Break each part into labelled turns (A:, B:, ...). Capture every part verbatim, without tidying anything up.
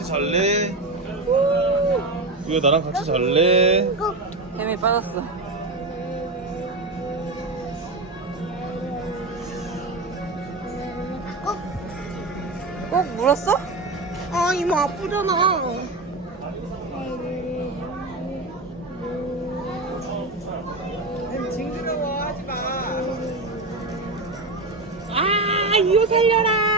A: 잘래? 유야 나랑 같이 잘래?
B: 뱀이 빠졌어. 꼭 물었어?
C: 아 이모 아프잖아. 징그러워 하지마. 아 이거 살려라.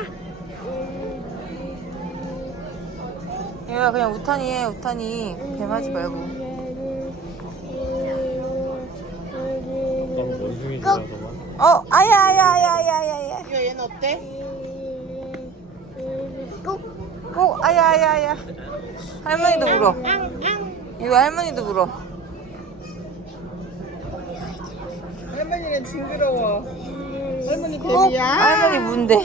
B: 얘가 그냥 우탄이 해, 우탄이. 뱀 하지 말고.
A: 너무 원숭이 좋아하더만.
B: 어, 아야, 아야, 아야, 아야, 아야, 아야.
C: 이거 얘는 어때?
B: 꼭, 아야, 아야, 아야. 할머니도 물어. 이거 할머니도 물어.
C: 할머니는 징그러워. 할머니
B: 꼭
C: 뱀이야.
B: 할머니 문대.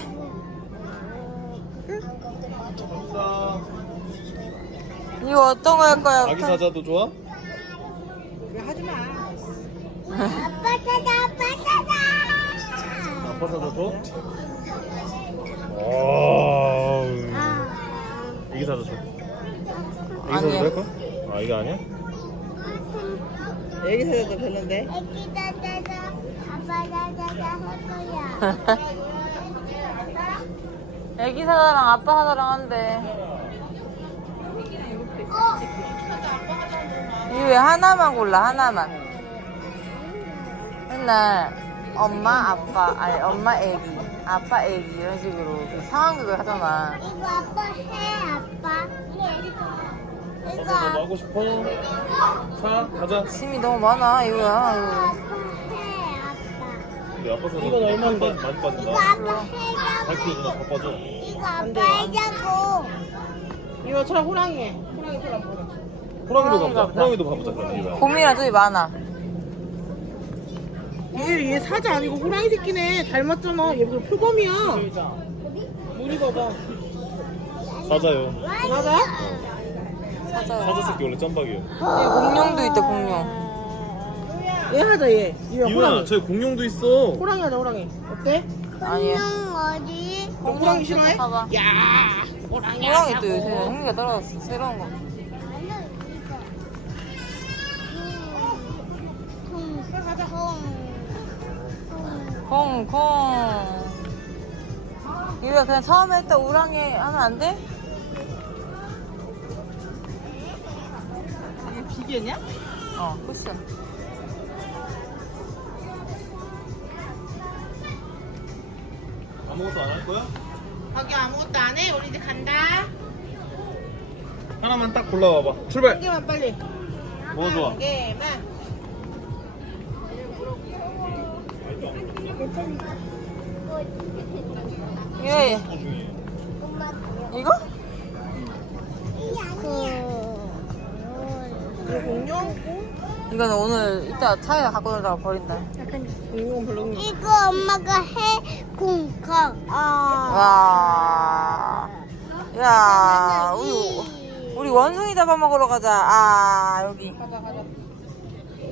B: 이거 어떤 거 할 거야?
A: 아기 사자도 좋아?
C: 왜 하지마.
D: 아빠 찾아, 아빠 찾아.
A: 아빠 사자 줘? 와. 아기 사자 줘. 아기 사자
B: 아니야.
A: 할 거야? 아 이거 아니야?
C: 애기 사자도 별론데.
D: 애기 찾아서 아빠 찾아서 할 거야.
B: 애기 사자랑 아빠 사자랑 한대. 이거 왜 하나만 골라, 하나만. 맨날 엄마, 아빠, 아니 엄마, 애기, 아빠, 애기 이런 식으로 그 상황극을 하잖아.
D: 이거 아빠 해, 아빠. 이거
A: 아빠 너 하고 싶어? 사 가자.
B: 짐이 너무 많아, 이거야.
D: 아빠 해, 아빠.
A: 우리 아빠 사자
C: 이건 얼마인데?
A: 많이
D: 이거
A: 빠진다.
D: 아빠 해자고.
A: 발표 누나 바빠져.
D: 이거 아빠
C: 안 돼.
D: 해자고.
C: 이거 저 호랑이 해. 호랑이 사람 보라.
A: 호랑이도
B: 호랑이가
A: 가보자.
B: 보자.
A: 호랑이도 가보자 그럼 이거야.
B: 곰이랑 좀이 많아.
C: 얘, 얘 사자 아니고 호랑이 새끼네. 닮았잖아. 얘 무슨 표범이야. 물이 봐봐.
A: 사자요.
C: 맞아?
B: 사자야.
A: 사자 새끼 원래 짬박이에요.
B: 여기 공룡도 있다, 공룡.
C: 얘 하자 얘. 얘
A: 이유야
C: 호랑이.
A: 저기 공룡도 있어.
C: 호랑이 하자 호랑이. 어때?
B: 아니야.
D: 공룡 어디?
C: 너 호랑이 싫어해?
B: 봐봐.
C: 야 호랑이.
B: 호랑이 또 요새 흥미가 떨어졌어. 새로운 거.
D: 콩, 콩.
B: 콩, 콩. 이거 그냥 처음에 했던 우랑이 하면 안 돼?
C: 얘 비계냐?
B: 어, 쿠션.
A: 아무것도 안 할 거야?
C: 자기 아무것도 안 해? 우리 이제 간다.
A: 하나만 딱 골라와봐.
C: 한
A: 출발.
C: 개만 빨리.
A: 뭐 좋아?
C: 한 개만.
B: 예. 이거?
C: 이거 공룡?
B: 이거는 오늘 이따 차에 갖고 놀다가 버린다.
C: 공룡은 별로인 거.
D: 이거 엄마가 해, 콩콩. 아.
B: 와. 야, 우리, 우리 원숭이 잡아먹으러 가자. 아, 여기.